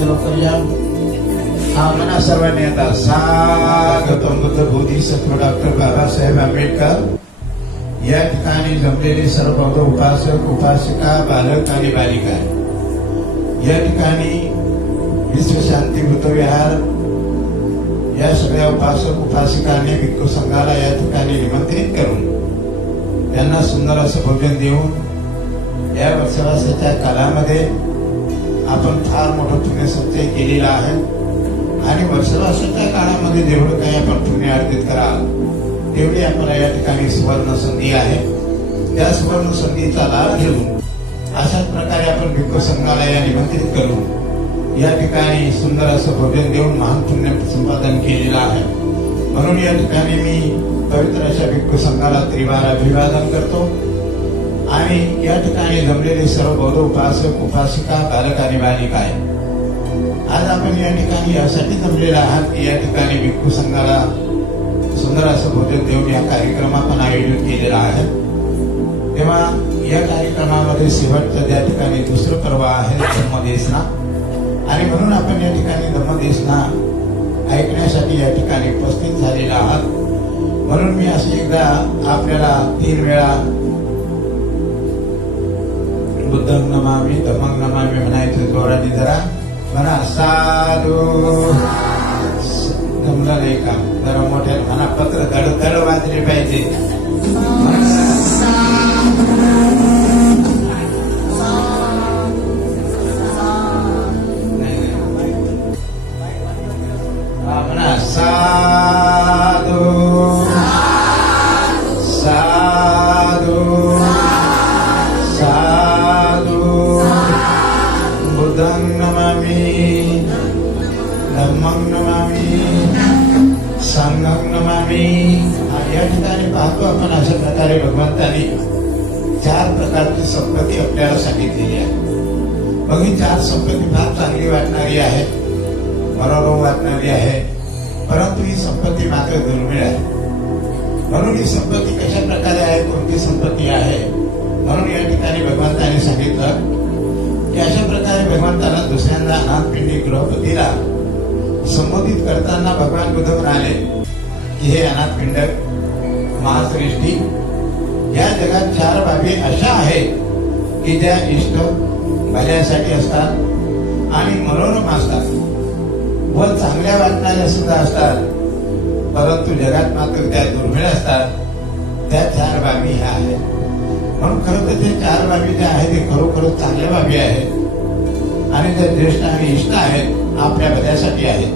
लवकर या. म्हणा सर्वांनी आता स्वागतम बुद्ध बोधिसत्व डॉक्टर बाबासाहेब आंबेडकर या ठिकाणी जमलेले सर्व बौद्ध उपासक उपासिका बालक आणि बालिका या ठिकाणी विश्व शांती बुद्धविहार या सगळ्या उपासक उपासिकांनी भिक्खू संघाला या ठिकाणी निमंत्रित करून त्यांना सुंदर असं भोजन देऊन या वर्षवासाच्या कालामध्ये आपण फार मोठं पुण्यसंचय केलेला आहे आणि वर्षवासाच्या काळामध्ये जेवढं काही आपण पुण्य अर्जित कराल तेवढी आपल्याला या ठिकाणी सुवर्ण संधी आहे. त्या सुवर्ण संधीचा लाभ घेऊन अशाच प्रकारे आपण भिक्खू संघाला या निमंत्रित करून या ठिकाणी सुंदर असं भोजन देऊन महान पुण्य संपादन केलेलं आहे. म्हणून या ठिकाणी मी पवित्र अशा भिक्खू संघाला त्रिवार अभिवादन करतो आणि या ठिकाणी जमलेले सर्व बौद्ध उपासक उपासिका बालक आणि बालिका आहे. आज आपण या ठिकाणी यासाठी जमलेला आहात की या ठिकाणी भिक्खू संघाला सुंदर असं भोजन देऊन या कार्यक्रम आपण आयोजित केलेला आहे. तेव्हा या कार्यक्रमामध्ये शेवटचं त्या ठिकाणी दुसरं पर्व आहे धम्मदेशना आणि म्हणून आपण या ठिकाणी धम्मदेशना ऐकण्यासाठी या ठिकाणी उपस्थित झालेला आहात. म्हणून मी असे एकदा आपल्याला 3 वेळा बुद्धं नमामि धम्मं नमामि म्हणायचं जोराने जरा म्हणा. साधू जमलं नाही का जरा मोठ्या म्हणा. पत्र धड धड वाजले पाहिजे. म्हणा साधू साधू साधू बुद्धं नमामि धम्मं नमामि संघं नमामि. या ठिकाणी पाहतो आपण अशा प्रकारे भगवंतांनी 4 प्रकारची संपत्ती आपल्याला सांगितलेली आहे. मग ही 4 संपत्ती फार चांगली वाटणारी आहे, मनोरम वाटणारी आहे, परंतु ही संपत्ती मात्र दुर्मिळ आहे. म्हणून ही संपत्ती कशा प्रकारे आहे, कोणती संपत्ती आहे, म्हणून या ठिकाणी भगवंतांनी सांगितलं की अशा प्रकारे भगवंताला दुसऱ्यांदा अनाथपिंडी गृहपतीला संबोधित करताना भगवान बुद्ध म्हणाले की हे अनाथपिंडक महाश्रेष्ठी, या जगात 4 बाबी अशा आहेत की ज्या इष्ट भल्यासाठी असतात आणि मनोरम असतात व चांगल्या वाटणाऱ्या सुद्धा असतात, परंतु जगात मात्र त्या दुर्मिळ असतात. त्या 4 बाबी ह्या आहेत. म्हणून खरं तर ते 4 बाबी ज्या आहेत ते खरोखरच चांगल्या बाबी आहेत आणि त्या ज्येष्ठ आणि इष्ट आहेत आपल्या भल्यासाठी आहेत,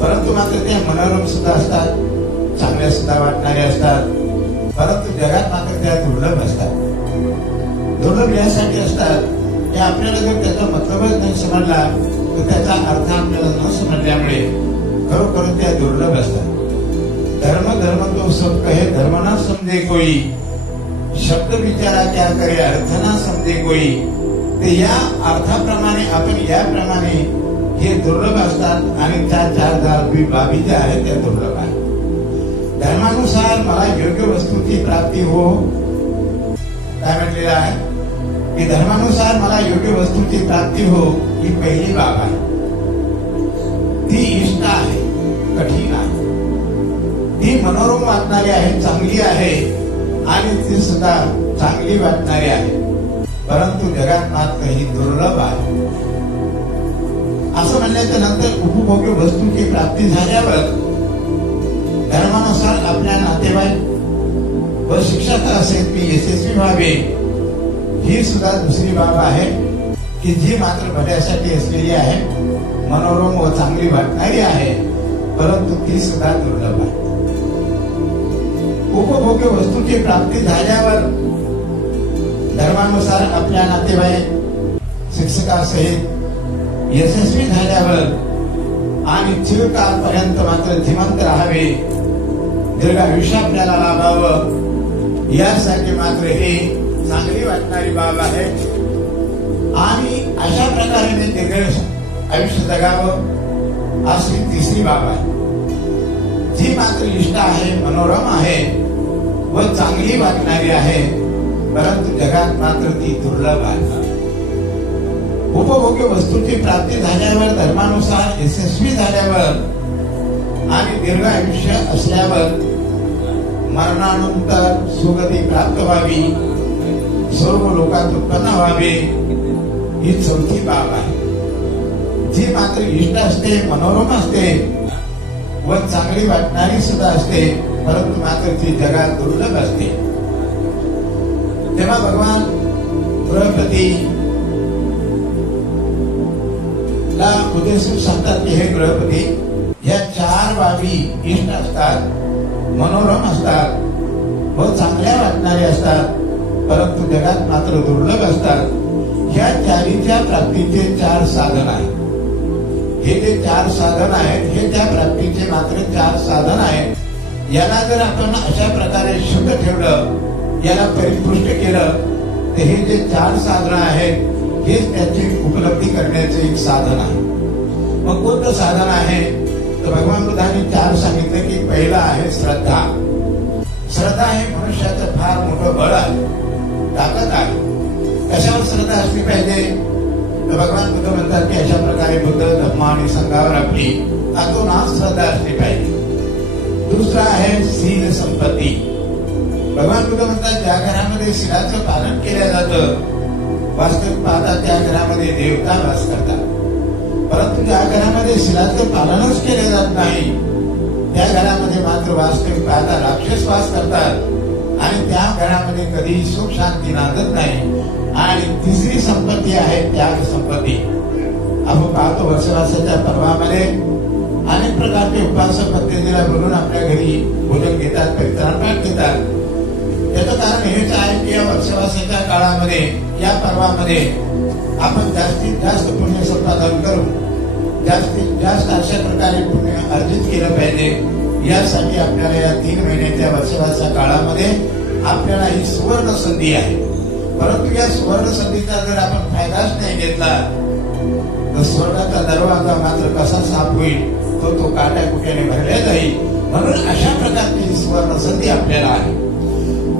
परंतु मात्र त्या मनोरम सुद्धा असतात, चांगल्या सुद्धा वाटणाऱ्या असतात, परंतु जगात मात्र त्या दुर्लभ असतात. दुर्लभ यासाठी असतात की आपल्याला जर त्याचा मतलबच नाही समजला तर त्याचा अर्थ आपल्याला न समजल्यामुळे खरोखर त्या दुर्लभ असतात. धर्म धर्म तो सब कहे धर्म ना समजे कोई, शब्द विचारा क्या करे अर्थ ना समजे कोई. ते या अर्थाप्रमाणे आपण याप्रमाणे हे दुर्लभ असतात आणि त्या 4 बाबी ज्या आहेत त्या दुर्लभ आहेत. धर्मानुसार मला योग्य वस्तूची प्राप्ती हो, काय म्हटलेलं आहे की धर्मानुसार मला योग्य वस्तूची प्राप्ती हो ही पहिली बाब आहे. ती इष्ट आहे, कठीण आहे, ती मनोरम वाटणारी आहे, चांगली आहे आणि ती सुद्धा चांगली वाटणारी आहे, परंतु जगात मात्र ही दुर्लभ आहे. असं म्हणल्याच्या नंतर उपभोग्य वस्तूची प्राप्ती झाल्यावर धर्मानुसार आपल्या नातेवाईक व शिक्षक असेल ती यशस्वी व्हावे ही सुद्धा दुसरी बाब आहे की जी मात्र भल्यासाठी असलेली आहे, मनोरम व चांगली वाटणारी आहे, परंतु ती सुद्धा दुर्लभ आहे. उपभोग्य वस्तूची प्राप्ती झाल्यावर धर्मानुसार आपल्या नातेवाईक शिक्षकासहित यशस्वी झाल्यावर आणि चिरकालपर्यंत मात्र जिवंत राहावे, दीर्घ आयुष्य आपल्याला लाभावं यासाठी मात्र हे चांगली वाटणारी बाब आहे. आणि अशा प्रकारे दीर्घ आयुष्य जगावं अशी तिसरी बाब आहे जी मात्र इष्ट आहे, मनोरम आहे व चांगली वाटणारी आहे, परंतु जगात मात्र ती दुर्लभ आहे. उपभोग योग्य वस्तूची प्राप्ती झाल्यावर, धर्मानुसार यशस्वी झाल्यावर आणि दीर्घ आयुष्य असल्यावर मरणानंतर सुगती प्राप्त व्हावी, सर्व लोकात उत्पन्न व्हावे, ही चौथी बाब आहे, जी मात्र इष्ट असते, मनोरम असते व चांगली वाटणारी सुद्धा असते, परंतु मात्र ती जगात दुर्लभ असते. तेव्हा भगवान बृहस्पती ला उद्देशून सांगतात की हे बृहस्पती, या 4 बाबी इष्ट असतात, मनोरम असतात व चांगल्या वाटणारे असतात, परंतु जगात मात्र दुर्लभ असतात. ह्या चारीच्या प्राप्तीचे 4 साधन आहेत. हे जे 4 साधन आहेत, हे त्या प्राप्तीचे मात्र 4 साधन आहेत. याला जर आपण अशा प्रकारे शुद्ध ठेवलं, याला परिपुष्ट केलं, तर हे जे 4 साधन आहेत, हेच त्याची उपलब्धी करण्याचे एक साधन आहे. मग कोणतं साधन आहे? तर भगवान बुद्धांनी 4 सांगितले की पहिला आहे श्रद्धा. श्रद्धा हे मनुष्याचं फार मोठं बळ आहे, ताकद आहे. कशावर श्रद्धा असली पाहिजे? तर भगवान बुद्ध म्हणतात की अशा प्रकारे बुद्ध धर्म आणि संघावर आपली अतोनात श्रद्धा असली पाहिजे. दुसरा आहे शील संपत्ती. भगवान बुद्ध म्हणतात ज्या घरामध्ये शीलाचं पालन केलं जातं, वास्तविक पाहता त्या घरामध्ये देवता वास करतात. परंतु ज्या घरामध्ये शीलाचं पालनच केले जात नाही, त्या घरामध्ये मात्र वास्तविक पाहता राक्षस वास करतात आणि त्या घरामध्ये कधी सुख शांती नांदत नाही. आणि तिसरी संपत्ती आहे त्याग संपत्ती. आपण पाहतो वर्षवासाच्या पर्वामध्ये अनेक प्रकारचे उपासक पद्धतीला बोलून आपल्या घरी भोजन घेतात, परित्राण पाठ घेतात. त्याचं कारण हेच आहे की या वर्षवासाच्या काळामध्ये, या पर्वामध्ये आपण जास्तीत जास्त पुण्य संपादन करू, जास्तीत जास्त अशा प्रकारे पुण्य अर्जित केलं पाहिजे. यासाठी आपल्याला या 3 महिन्याच्या वर्षवासा काळामध्ये आपल्याला ही सुवर्ण संधी आहे. परंतु या सुवर्ण संधीचा जर आपण फायदाच नाही घेतला, तर स्वर्गाचा दरवाजा मात्र कसा साफ होईल, तो काट्या कुट्याने भरल्या जाईल. म्हणून अशा प्रकारची सुवर्ण संधी आपल्याला आहे.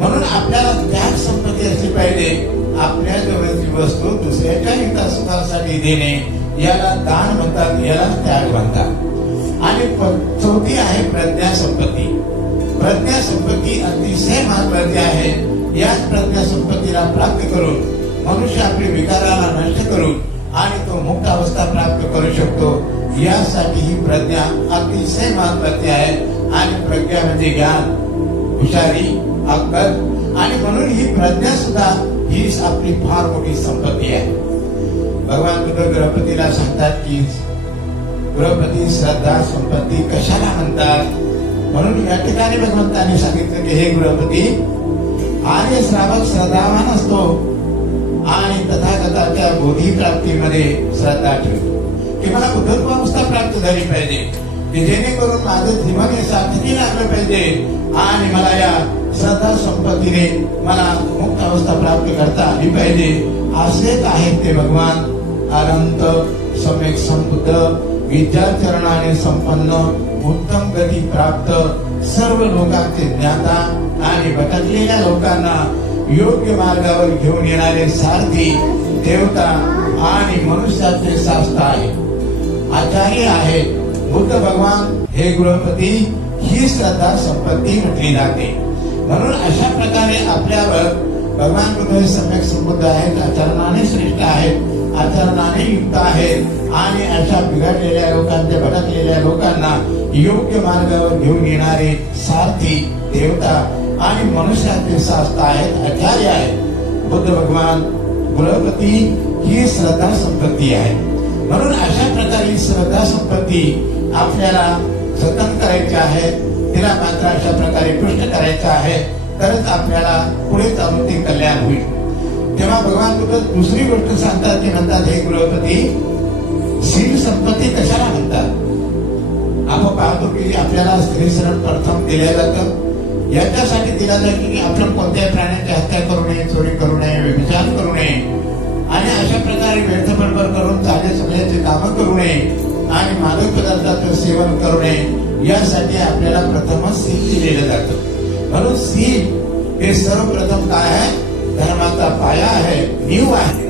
म्हणून आपल्याला त्याग संपत्ती असली पाहिजे. आपल्या जवळची वस्तू दुसऱ्याच्या हितासाठी देणे, याला दान म्हणतात, याला त्याग म्हणतात. आणि चौथी आहे प्रज्ञा संपत्ती. प्रज्ञा संपत्ती अतिशय महत्वाची आहे. याच प्रज्ञा संपत्तीला प्राप्त करून मनुष्य आपली विकाराला नष्ट करून आणि तो मुक्त अवस्था प्राप्त करू शकतो. यासाठी ही प्रज्ञा अतिशय महत्वाची आहे. आणि प्रज्ञा म्हणजे ज्ञान, हुशारी, अक्कल. आणि म्हणून ही प्रज्ञा सुद्धा ही आपली फार मोठी संपत्ती आहे. भगवान बुद्ध बृहस्पतीला सांगतात की बृहस्पती श्रद्धा संपत्ती कशाला म्हणतात? म्हणून या ठिकाणी भगवंतांनी सांगितलं की हे बृहस्पती, आर्य श्रावक श्रद्धावान असतो आणि तथागताच्या बोधी प्राप्तीमध्ये श्रद्धा ठेवतो की मला बुद्धत्व अवस्था प्राप्त झाली पाहिजे, की जेणेकरून माझं जीवन हे सार्थकी लागलं पाहिजे आणि मला या श्रद्धा संपत्तीने मला मुक्त अवस्था प्राप्त करता आली पाहिजे. असेच आहेत ते भगवान अनंत सम्यक संबुद्ध, विद्याचरणाने संपन्न, उत्तम गती प्राप्त, सर्व लोकांचे ज्ञाता आणि भटकलेल्या लोकांना योग्य मार्गावर घेऊन येणारे सारथी, देवता आणि मनुष्याचे शास्त्र आहे, आचार्य आहे. बुद्ध भगवान हे बृहस्पती ही श्रद्धा संपत्ती म्हटली जाते. म्हणून अशा प्रकारे आपल्यावर भगवान बुद्ध हे सम्यक संबुद्ध आहेत, आचरणाने श्रेष्ठ आहेत, आचरणाने युक्त आहेत आणि अशा बिघडलेल्या लोकांच्या, भटकलेल्या लोकांना योग्य मार्गावर घेऊन येणारे सारथी, देवता आणि मनुष्याचे शास्त्र आहेत, आचार्य आहेत. बुद्ध भगवान बृहस्पती ही श्रद्धा संपत्ती आहे. म्हणून अशा प्रकारे श्रद्धा संपत्ती आपल्याला जतन करायची आहे. तिला मात्र अशा प्रकारे पुष्ट करायचं आहे, तरच आपल्याला पुढे चालून ते कल्याण होईल. तेव्हा भगवान बुद्ध दुसरी गोष्ट सांगतात की म्हणतात हे बृहस्पती, शील संपत्ती कशाला म्हणतात? आपण पाहतो की आपल्याला स्त्रीशरण प्रथम दिलं जातं. याच्यासाठी दिला जातं की आपण कोणत्याही प्राण्याची हत्या करू नये, चोरी करू नये, व्यभिचार करू नये आणि अशा प्रकारे व्यर्थबडबड करून चाले सगळ्याचे कामं करू नये आणि मादक पदार्थाचं सेवन करू नये. यासाठी आपल्याला प्रथमच शील दिलेलं जातं. म्हणून शील हे सर्वप्रथम काय आहे? धर्माचा पाया आहे, नीव आहे.